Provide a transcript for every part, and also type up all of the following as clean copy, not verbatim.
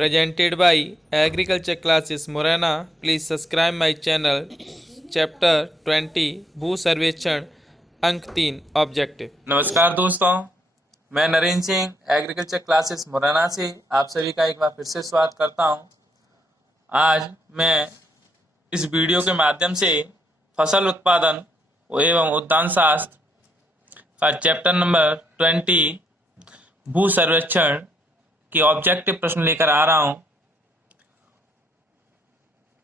presented by Agriculture Classes Morena. Please subscribe my channel. Chapter 20 भू सर्वेक्षण अंक 3 objective. नमस्कार दोस्तों, मैं नरेंद्र सिंह एग्रीकल्चर क्लासेस मुरैना से आप सभी का एक बार फिर से स्वागत करता हूं। आज मैं इस वीडियो के माध्यम से फसल उत्पादन एवं उद्यान शास्त्र का चैप्टर नंबर 20 भू सर्वेक्षण के ऑब्जेक्टिव प्रश्न लेकर आ रहा हूं।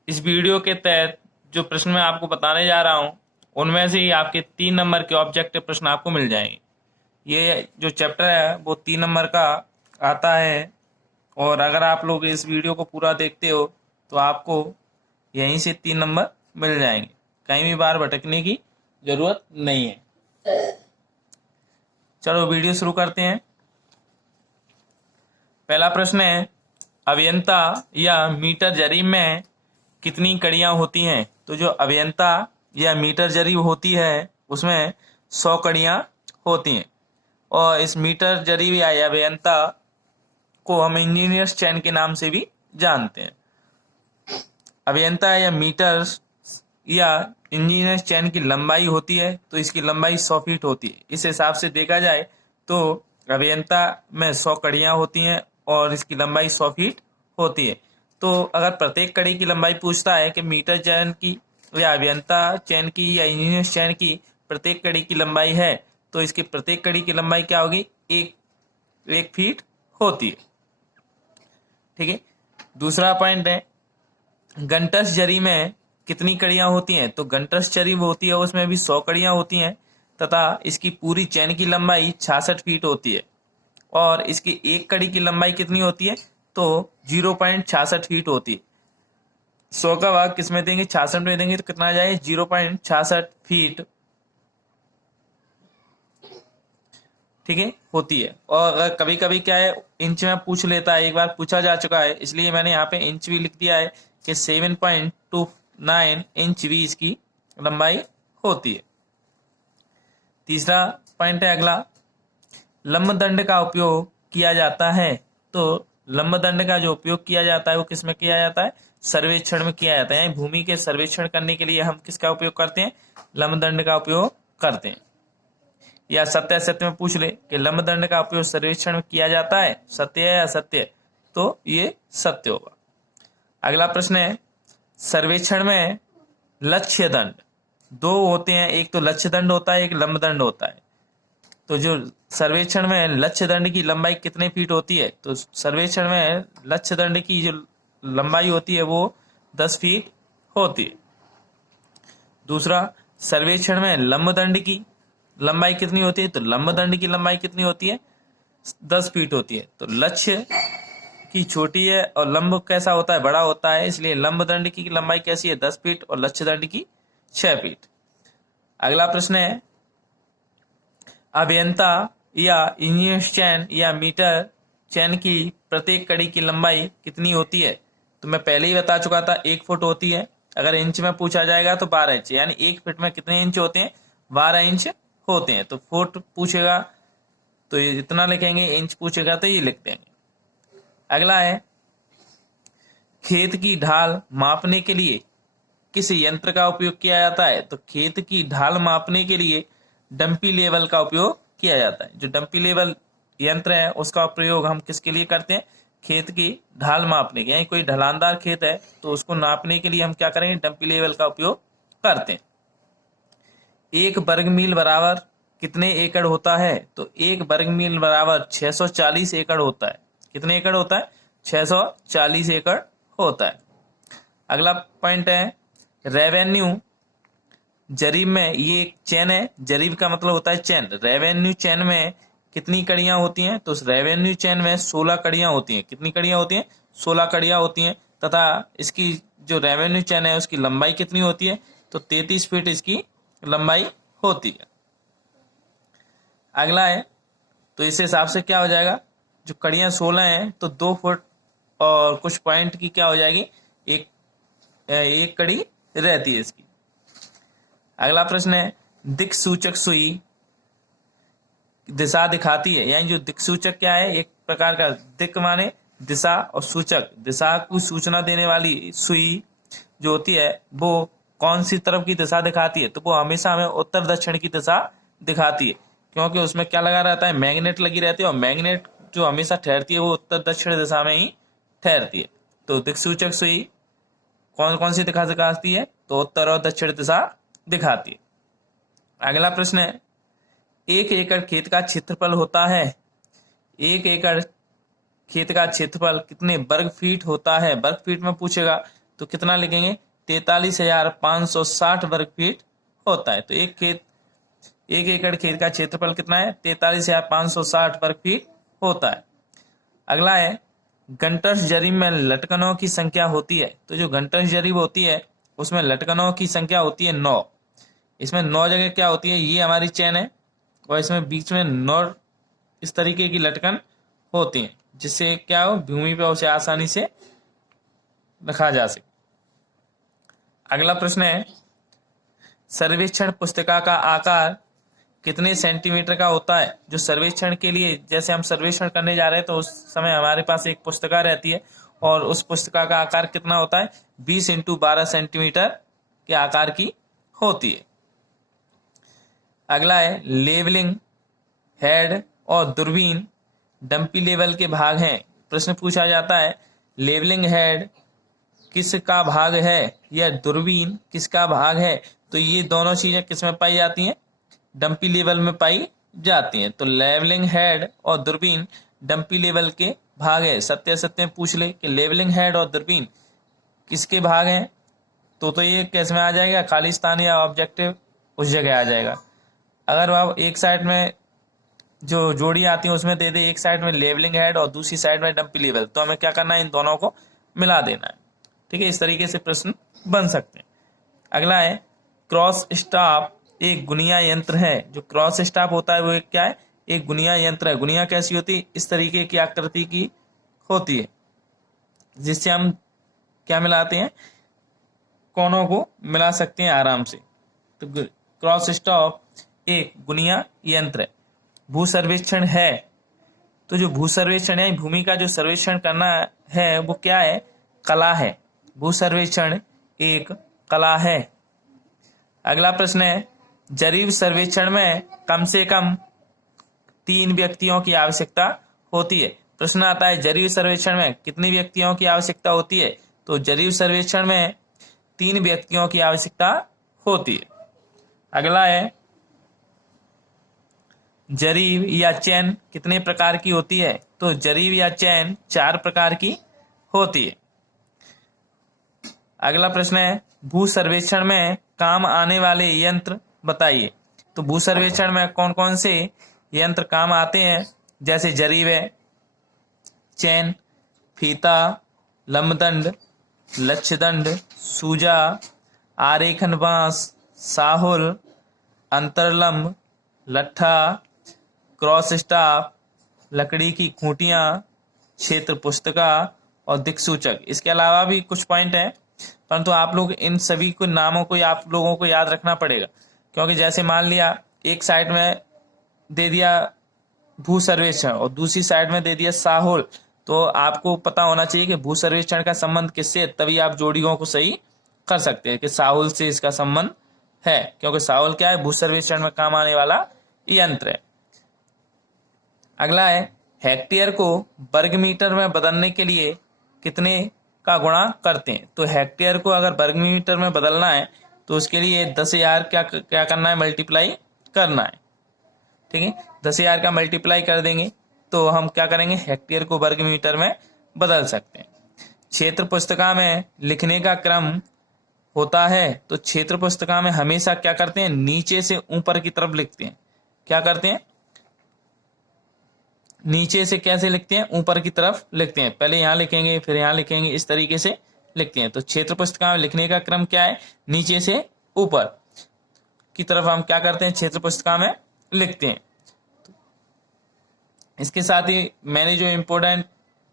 इस वीडियो के तहत जो प्रश्न मैं आपको बताने जा रहा हूं उनमें से ही आपके 3 नंबर के ऑब्जेक्टिव प्रश्न आपको मिल जाएंगे। ये जो चैप्टर है वो 3 नंबर का आता है और अगर आप लोग इस वीडियो को पूरा देखते हो तो आपको यहीं से 3 नंबर मिल जाएंगे, कहीं भी बार भटकने की जरूरत नहीं है। चलो वीडियो शुरू करते हैं। पहला प्रश्न है, अभियंता या मीटर जरीब में कितनी कड़ियां होती हैं? तो जो अभियंता या मीटर जरीब होती है उसमें 100 कड़ियां होती हैं और इस मीटर जरीब या अभियंता को हम इंजीनियर्स चैन के नाम से भी जानते हैं। अभियंता या मीटर या इंजीनियर्स चैन की लंबाई होती है तो इसकी लंबाई 100 फीट होती है। इस हिसाब से देखा जाए तो अभियंता में 100 कड़ियां होती हैं और इसकी लंबाई 100 फीट होती है। तो अगर प्रत्येक कड़ी की लंबाई पूछता है कि मीटर चैन की या अभियंता चैन की या इंजीनियर चैन की प्रत्येक कड़ी की लंबाई है तो इसकी प्रत्येक कड़ी की लंबाई क्या होगी? एक फीट होती है। ठीक है। दूसरा पॉइंट है, घंटस जरी में कितनी कड़ियां होती हैं? तो घंटस जरी होती है उसमें भी 100 कड़ियां होती हैं तथा इसकी पूरी चैन की लंबाई 66 फीट होती है और इसकी एक कड़ी की लंबाई कितनी होती है? तो 0.66 फीट होती है। 100 का भाग किसमें देंगे? 66 में देंगे तो कितना आ जाए? 0.66 फीट। ठीक है, होती है। और अगर कभी कभी क्या है इंच में पूछ लेता है, एक बार पूछा जा चुका है इसलिए मैंने यहाँ पे इंच भी लिख दिया है कि 7.29 इंच भी इसकी लंबाई होती है। तीसरा पॉइंट है अगला, लंब दंड का उपयोग किया जाता है। तो लंब दंड का जो उपयोग किया जाता है वो किस में किया जाता है? सर्वेक्षण में किया जाता है। भूमि के सर्वेक्षण करने के लिए हम किसका उपयोग करते हैं? लंब दंड का उपयोग करते हैं। या सत्य असत्य में पूछ ले कि लंब दंड का उपयोग सर्वेक्षण में किया जाता है, सत्य है या असत्य, तो ये सत्य होगा। अगला प्रश्न है, सर्वेक्षण में लक्ष्य दंड 2 होते हैं, एक तो लक्ष्य दंड होता है, एक लंब दंड होता है। तो जो सर्वेक्षण में लक्ष्य दंड की लंबाई कितने फीट होती है? तो सर्वेक्षण में लक्ष्य दंड की जो लंबाई होती है वो 10 फीट होती है। दूसरा, सर्वेक्षण में लंब दंड की लंबाई कितनी होती है? तो लंब दंड की लंबाई कितनी होती है? 10 फीट होती है। तो लक्ष्य की छोटी है और लंब कैसा होता है? बड़ा होता है, इसलिए लंब दंड की लंबाई कैसी है? 10 फीट और लक्ष्य दंड की 6 फीट। अगला प्रश्न है, अभियंता या इंजीनियर चैन या मीटर चैन की प्रत्येक कड़ी की लंबाई कितनी होती है? तो मैं पहले ही बता चुका था 1 फुट होती है। अगर इंच में पूछा जाएगा तो 12 इंच, यानी 1 फीट में कितने इंच होते हैं? 12 इंच होते हैं। तो फुट पूछेगा तो ये इतना लिखेंगे, इंच पूछेगा तो ये लिख देंगे। अगला है, खेत की ढाल मापने के लिए किस यंत्र का उपयोग किया जाता है? तो खेत की ढाल मापने के लिए डंपी लेवल का उपयोग किया जाता है। जो डंपी लेवल यंत्र है उसका प्रयोग हम किसके लिए करते हैं? खेत की ढाल मापने के, यानी कोई ढलानदार खेत है तो उसको नापने के लिए हम क्या करेंगे? डंपी लेवल का उपयोग करते हैं। 1 वर्ग मील बराबर कितने एकड़ होता है? तो 1 वर्ग मील बराबर 640 एकड़ होता है। कितने एकड़ होता है? 640 एकड़ होता है। अगला पॉइंट है, रेवेन्यू जरीब में, ये एक चैन है, जरीब का मतलब होता है चैन। रेवेन्यू चैन में कितनी कड़ियां होती हैं? तो रेवेन्यू चैन में 16 कड़ियां होती हैं। कितनी कड़ियां होती हैं? 16 कड़ियां होती हैं तथा इसकी जो रेवेन्यू चैन है उसकी लंबाई कितनी होती है? तो 33 फीट इसकी लंबाई होती है। अगला है, तो इस हिसाब से क्या हो जाएगा? जो कड़ियां 16 हैं तो 2 फुट और कुछ पॉइंट की क्या हो जाएगी? एक कड़ी रहती है इसकी। अगला प्रश्न है, दिक सूचक सुई दिशा दिखाती है, यानी जो दिक सूचक क्या है? एक प्रकार का दिक माने दिशा और सूचक। दिशा को सूचना देने वाली सुई जो होती है वो कौन सी तरफ की दिशा दिखाती है, तो वो हमेशा हमें उत्तर दक्षिण की दिशा दिखाती है, क्योंकि उसमें क्या लगा रहता है, मैग्नेट लगी रहती है, और मैग्नेट जो हमेशा ठहरती है वो उत्तर दक्षिण दिशा में ही ठहरती है। तो दिक्सूचक सुई कौन कौन सी दिशा दिखाती है, तो उत्तर और दक्षिण दिशा दिखाती है। अगला प्रश्न है, 1 एकड़ खेत का क्षेत्रफल होता है। 1 एकड़ खेत का क्षेत्रफल कितने वर्ग फीट होता है, वर्ग फीट में पूछेगा तो कितना लिखेंगे, 43,560 वर्ग फीट होता है। तो एक एकड़ खेत का क्षेत्रफल कितना है, 43,560 वर्ग फीट होता है। अगला है, घंटस जरीब में लटकनों की संख्या होती है। तो जो घंटस जरीब होती है उसमें लटकनों की संख्या होती है 9। इसमें 9 जगह क्या होती है, ये हमारी चेन है और इसमें बीच में 9 इस तरीके की लटकन होती है, जिससे क्या हो, भूमि पे उसे आसानी से रखा जा सके। अगला प्रश्न है, सर्वेक्षण पुस्तिका का आकार कितने सेंटीमीटर का होता है। जो सर्वेक्षण के लिए, जैसे हम सर्वेक्षण करने जा रहे हैं तो उस समय हमारे पास एक पुस्तिका रहती है और उस पुस्तिका का आकार कितना होता है, 20 × 12 सेंटीमीटर के आकार की होती है। अगला है, लेवलिंग हेड और दूरबीन डंपी लेवल के भाग हैं। प्रश्न पूछा जाता है, लेवलिंग हेड किसका भाग है या दूरबीन किसका भाग है, तो ये दोनों चीजें किस में पाई जाती हैं, डंपी लेवल में पाई जाती हैं। तो लेवलिंग हेड और दूरबीन डंपी लेवल के भाग है। सत्य सत्य पूछ ले कि लेवलिंग हेड और दूरबीन किसके भाग हैं, तो ये कैसे में आ जाएगा, खालिस्तान या ऑब्जेक्टिव उस जगह आ जाएगा। अगर आप एक साइड में जो जोड़ी आती है उसमें दे दे, एक साइड में लेवलिंग हेड और दूसरी साइड में डंपी लेवल, तो हमें क्या करना है, इन दोनों को मिला देना है। ठीक है, इस तरीके से प्रश्न बन सकते हैं। अगला है, क्रॉस स्टाफ एक गुनिया यंत्र है। जो क्रॉस स्टाफ होता है वो एक क्या है, एक गुनिया यंत्र है। गुनिया कैसी होती है, इस तरीके की आकृति की होती है, जिससे हम क्या मिलाते हैं, कोनों को मिला सकते हैं आराम से। तो क्रॉस स्टाफ एक गुनिया यंत्र है। भू सर्वेक्षण है, तो जो भू सर्वेक्षण है, भूमि का जो सर्वेक्षण करना है वो क्या है, कला है। भू सर्वेक्षण एक कला है। अगला प्रश्न है, जरीब सर्वेक्षण में कम से कम 3 व्यक्तियों की आवश्यकता होती है। प्रश्न आता है, जरीब सर्वेक्षण में कितने व्यक्तियों की आवश्यकता होती है, तो जरीब सर्वेक्षण में 3 व्यक्तियों की आवश्यकता होती है। अगला है, जरीब या चैन कितने प्रकार की होती है, तो जरीब या चैन 4 प्रकार की होती है। अगला प्रश्न है, भू सर्वेक्षण में काम आने वाले यंत्र बताइए। तो भू सर्वेक्षण में कौन कौन से यंत्र काम आते हैं, जैसे जरीब है, चैन, फीता, लंबदंड, लक्ष्यदंड, सूजा, आरेखन बांस, साहुल, अंतरलंब, लट्ठा, क्रॉस स्टाफ, लकड़ी की खूंटियां, क्षेत्र पुस्तिका और दिक्सूचक। इसके अलावा भी कुछ पॉइंट हैं, परंतु आप लोग इन सभी को नामों को आप लोगों को याद रखना पड़ेगा, क्योंकि जैसे मान लिया एक साइड में दे दिया भू सर्वेक्षण और दूसरी साइड में दे दिया साहुल, तो आपको पता होना चाहिए कि भू सर्वेक्षण का संबंध किससे है, तभी आप जोड़ियों को सही कर सकते हैं कि साहुल से इसका संबंध है, क्योंकि साहुल क्या है, भू सर्वेक्षण में काम आने वाला यंत्र है। अगला है, हेक्टेयर को वर्ग मीटर में बदलने के लिए कितने का गुणा करते हैं। तो हेक्टेयर को अगर वर्ग मीटर में बदलना है तो उसके लिए 10,000 क्या करना है, मल्टीप्लाई करना है। ठीक है, 10,000 का मल्टीप्लाई कर देंगे तो हम क्या करेंगे, हेक्टेयर को वर्ग मीटर में बदल सकते हैं। क्षेत्र पुस्तिका में लिखने का क्रम होता है, तो क्षेत्र पुस्तिका में हमेशा क्या करते हैं, नीचे से ऊपर की तरफ लिखते हैं। क्या करते हैं, नीचे से कैसे लिखते हैं, ऊपर की तरफ लिखते हैं। पहले यहाँ लिखेंगे फिर यहाँ लिखेंगे, इस तरीके से लिखते हैं। तो क्षेत्र पुस्तिका में लिखने का क्रम क्या है, नीचे से ऊपर की तरफ हम क्या करते हैं, क्षेत्र पुस्तिका में लिखते हैं। इसके साथ ही मैंने जो इम्पोर्टेंट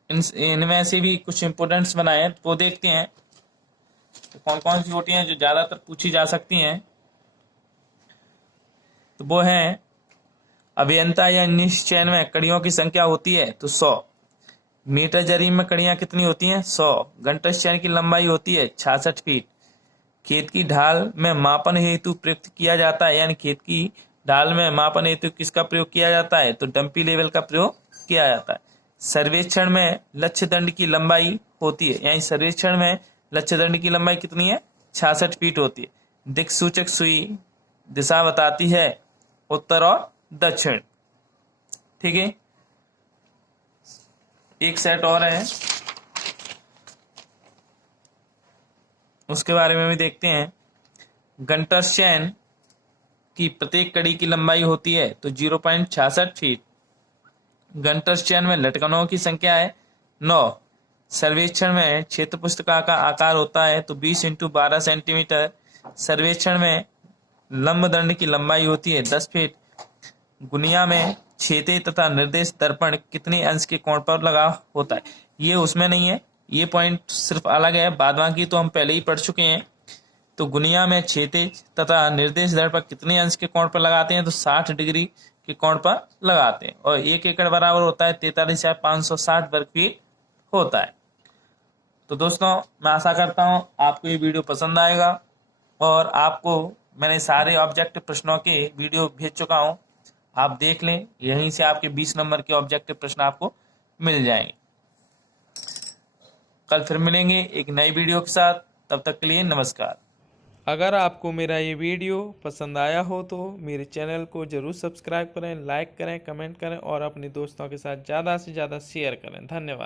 इनमें से भी कुछ इम्पोर्टेंट्स बनाए हैं वो देखते हैं। तो कौन कौन सी होती हैं जो ज्यादातर पूछी जा सकती हैं, तो वो है, अभियंता या निश्चयन में कड़ियों की संख्या होती है तो 100। मीटर जरी में कड़ियां कितनी होती हैं? 100। घंटस्टैंड की लंबाई होती है 66 फीट। खेत की ढाल में मापन हेतु प्रयुक्त किया जाता है, यानी खेत की ढाल में मापन हेतु किसका प्रयोग किया जाता है? तो डंपी लेवल का प्रयोग किया जाता है। सर्वेक्षण में लक्ष्य दंड की लंबाई होती है, यानी सर्वेक्षण में लक्ष्य दंड की लंबाई कितनी है? 66 फीट होती है। दिक्सूचक सुई दिशा बताती है उत्तर और दक्षिण। ठीक है, एक सेट और है, उसके बारे में भी देखते हैं। घंटस्टैंड की प्रत्येक कड़ी की लंबाई होती है तो 0.66 फीट। घंटस्टैंड में लटकनों की संख्या है 9। सर्वेक्षण में क्षेत्र पुस्तिका का आकार होता है तो 20 × 12 सेंटीमीटर। सर्वेक्षण में लंब दंड की लंबाई होती है 10 फीट। गुनिया में क्षेत्र तथा निर्देश दर्पण कितने अंश के कोण पर लगा होता है? ये उसमें नहीं है, ये पॉइंट सिर्फ अलग है, बाद बाकी तो हम पहले ही पढ़ चुके हैं। तो गुनिया में क्षेत्र तथा निर्देश दर्पण कितने अंश के कोण पर लगाते हैं? तो 60 डिग्री के कोण पर लगाते हैं। और 1 एकड़ बराबर होता है 43,560 वर्ग फीट होता है। तो दोस्तों, मैं आशा करता हूँ आपको ये वीडियो पसंद आएगा और आपको मैंने सारे ऑब्जेक्टिव प्रश्नों के वीडियो भेज चुका हूँ, आप देख लें। यहीं से आपके 20 नंबर के ऑब्जेक्टिव प्रश्न आपको मिल जाएंगे। कल फिर मिलेंगे एक नई वीडियो के साथ, तब तक के लिए नमस्कार। अगर आपको मेरा ये वीडियो पसंद आया हो तो मेरे चैनल को जरूर सब्सक्राइब करें, लाइक करें, कमेंट करें और अपने दोस्तों के साथ ज़्यादा से ज़्यादा शेयर करें। धन्यवाद।